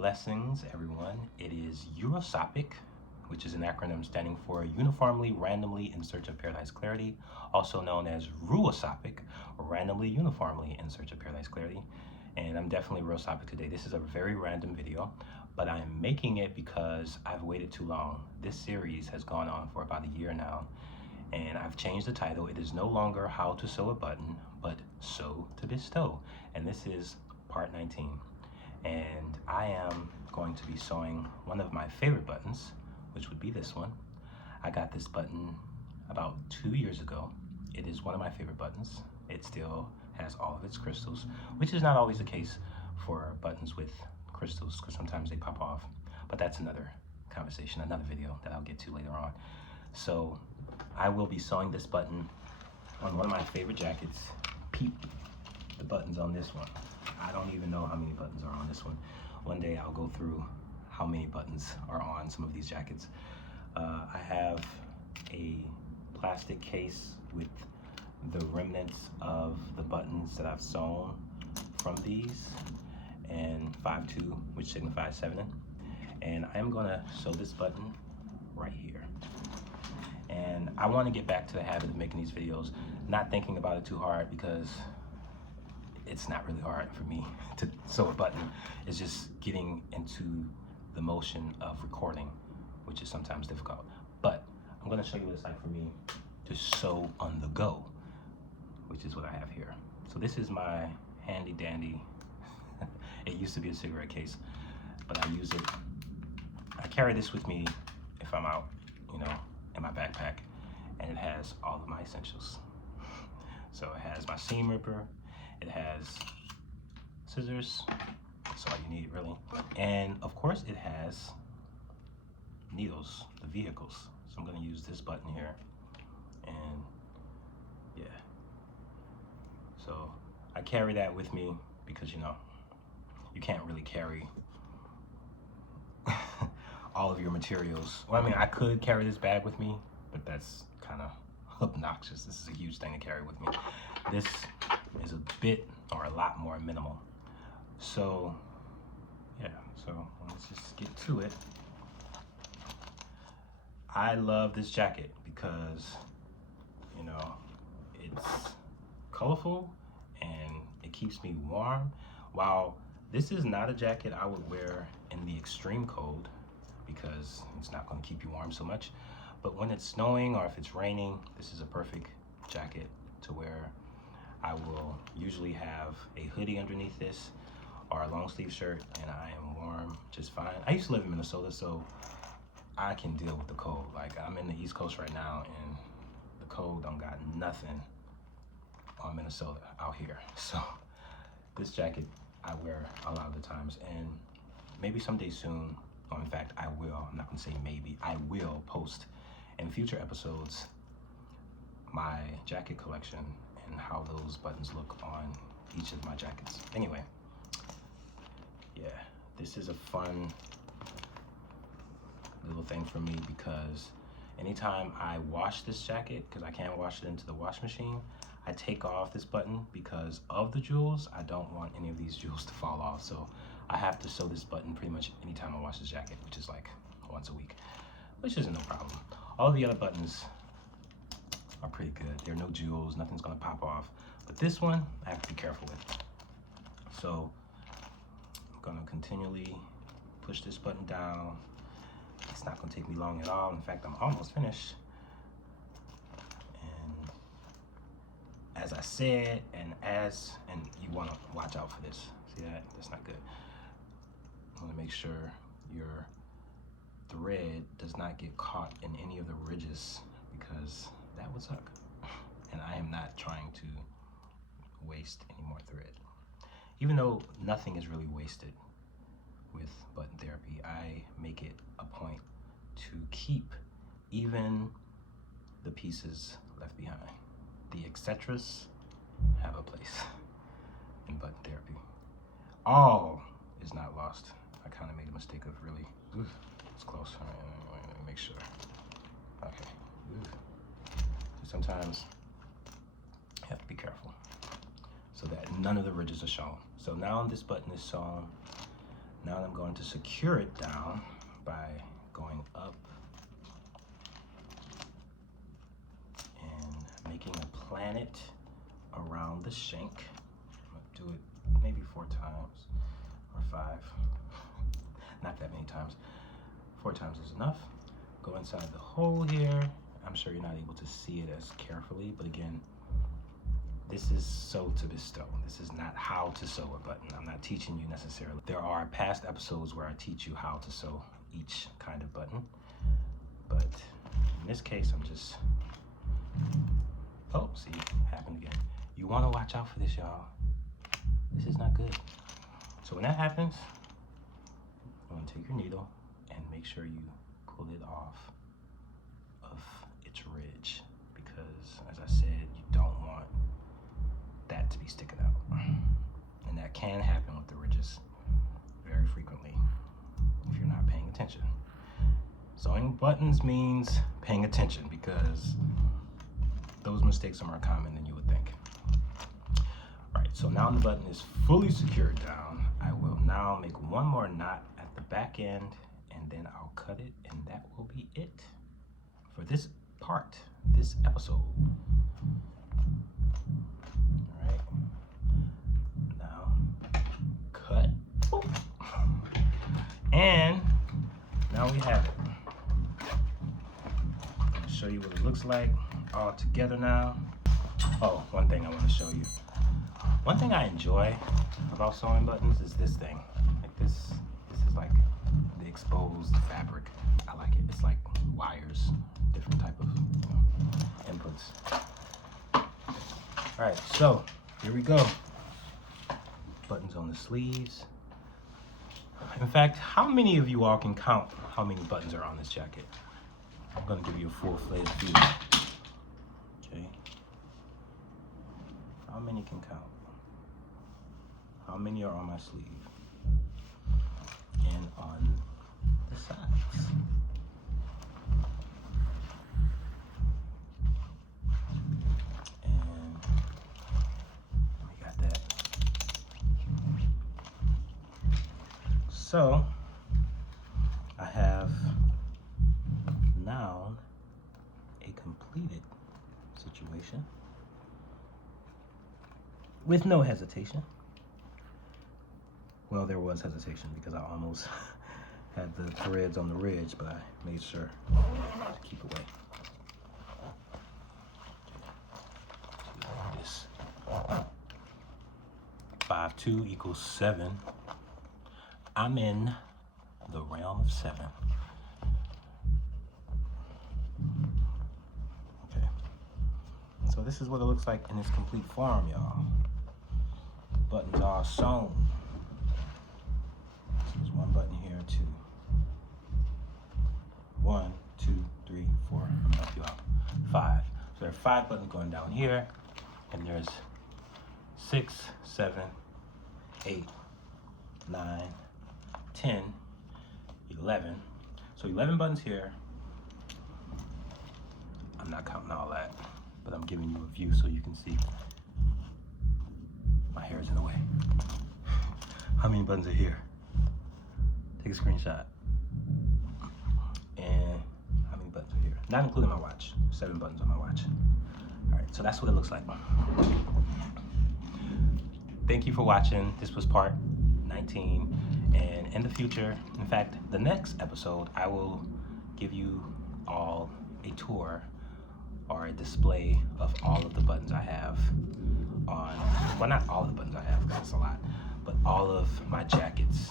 Blessings, everyone. It is Eurosopic, which is an acronym standing for Uniformly, Randomly, in Search of Paradise Clarity, also known as Ruosopic, Randomly, Uniformly, in Search of Paradise Clarity. And I'm definitely Ruosopic today. This is a very random video, but I'm making it because I've waited too long. This series has gone on for about a year now, and I've changed the title. It is no longer How to Sew a Button, but Sew to Bestow. And this is part 19. And I am going to be sewing one of my favorite buttons, which would be this one. I got this button about 2 years ago. It is one of my favorite buttons. It still has all of its crystals, which is not always the case for buttons with crystals, because sometimes they pop off. But that's another conversation, another video that I'll get to later on. So I will be sewing this button on one of my favorite jackets. Peep the buttons on this one. I don't even know how many buttons are on this one. One day I'll go through how many buttons are on some of these jackets. I have a plastic case with the remnants of the buttons that I've sewn from these, and 5-2, which signifies 7. And I'm gonna sew this button right here. And I want to get back to the habit of making these videos, not thinking about it too hard, because it's not really hard for me to sew a button. It's just getting into the motion of recording, which is sometimes difficult. But I'm going to show you what it's like for me to sew on the go, which is what I have here. So this is my handy dandy, it used to be a cigarette case, but I use it, I carry this with me if I'm out, you know, in my backpack, and it has all of my essentials. So it has my seam ripper, it has scissors, that's all you need really, and of course it has needles, the vehicles. So I'm going to use this button here, and yeah, so I carry that with me because, you know, you can't really carry all of your materials. Well, I mean, I could carry this bag with me, but that's kind of obnoxious. This is a huge thing to carry with me. This is a bit or a lot more minimal. So yeah, so let's just get to it. I love this jacket because, you know, it's colorful and it keeps me warm. While this is not a jacket I would wear in the extreme cold, because it's not going to keep you warm so much. But when it's snowing or if it's raining, this is a perfect jacket to wear. I will usually have a hoodie underneath this or a long sleeve shirt, and I am warm just fine. I used to live in Minnesota, so I can deal with the cold. Like, I'm in the East Coast right now, and the cold don't got nothing on Minnesota out here. So this jacket I wear a lot of the times, and maybe someday soon, or in fact I will, I'm not gonna say maybe, I will post in future episodes my jacket collection and how those buttons look on each of my jackets. Anyway, yeah, this is a fun little thing for me because anytime I wash this jacket, because I can't wash it into the wash machine, I take off this button because of the jewels. I don't want any of these jewels to fall off, so I have to sew this button pretty much anytime I wash this jacket, which is like once a week, which isn't no problem. All the other buttons are pretty good. There are no jewels, nothing's gonna pop off. But this one, I have to be careful with. So I'm gonna continually push this button down. It's not gonna take me long at all. In fact, I'm almost finished. And as I said, and you wanna watch out for this. See that? That's not good. I wanna make sure your thread does not get caught in any of the ridges, because that would suck. And I am not trying to waste any more thread. Even though nothing is really wasted with button therapy, I make it a point to keep even the pieces left behind. The etceteras have a place in button therapy. All is not lost. I kind of made a mistake of really, it's close. All right, let me make sure. Okay. Sometimes you have to be careful so that none of the ridges are shown. So now this button is sewn. Now I'm going to secure it down by going up and making a planet around the shank. I'm gonna do it maybe 4 times or 5. Not that many times. 4 times is enough. Go inside the hole here. I'm sure you're not able to see it as carefully, but again, this is Sew To Bestow. This is not how to sew a button. I'm not teaching you necessarily. There are past episodes where I teach you how to sew each kind of button, but in this case, I'm just, oh, see, happened again. You want to watch out for this, y'all. This is not good. So when that happens, you want to take your needle and make sure you pull it off of its ridge, because as I said, you don't want that to be sticking out. And that can happen with the ridges very frequently if you're not paying attention. Sewing buttons means paying attention, because those mistakes are more common than you would think. All right, so now the button is fully secured down. I will now make one more knot at the back end, and then I'll cut it, and that will be it for this part, this episode. All right, now cut. Boop. And now we have it. I'll show you what it looks like all together now. Oh, one thing I want to show you. One thing I enjoy about sewing buttons is this thing. Like this is like the exposed fabric. I like it. It's like wires, different type of inputs. All right, so here we go. Buttons on the sleeves. In fact, how many of you all can count how many buttons are on this jacket? I'm gonna give you a full-fledged view. Okay. How many can count? How many are on my sleeve? And on the sides? And we got that. So I have now a completed situation with no hesitation. Well, there was hesitation because I almost had the threads on the ridge, but I made sure to keep away. This 5, 2 equals 7. I'm in the realm of 7. Okay. So this is what it looks like in its complete form, y'all. Buttons are sewn. So there's one button here, 2. 1, 2, 3, 4. I'm gonna help you out. 5. So there are 5 buttons going down here, and there's 6, 7, 8, 9, 10, 11. So 11 buttons here. I'm not counting all that, but I'm giving you a view so you can see. My hair is in the way. How many buttons are here? Take a screenshot. And how many buttons are here? Not including my watch. 7 buttons on my watch. All right, so that's what it looks like. Thank you for watching. This was part 19. And in the future, in fact, the next episode, I will give you all a tour or a display of all of the buttons I have on, well, not all of the buttons I have because it's a lot, but all of my jackets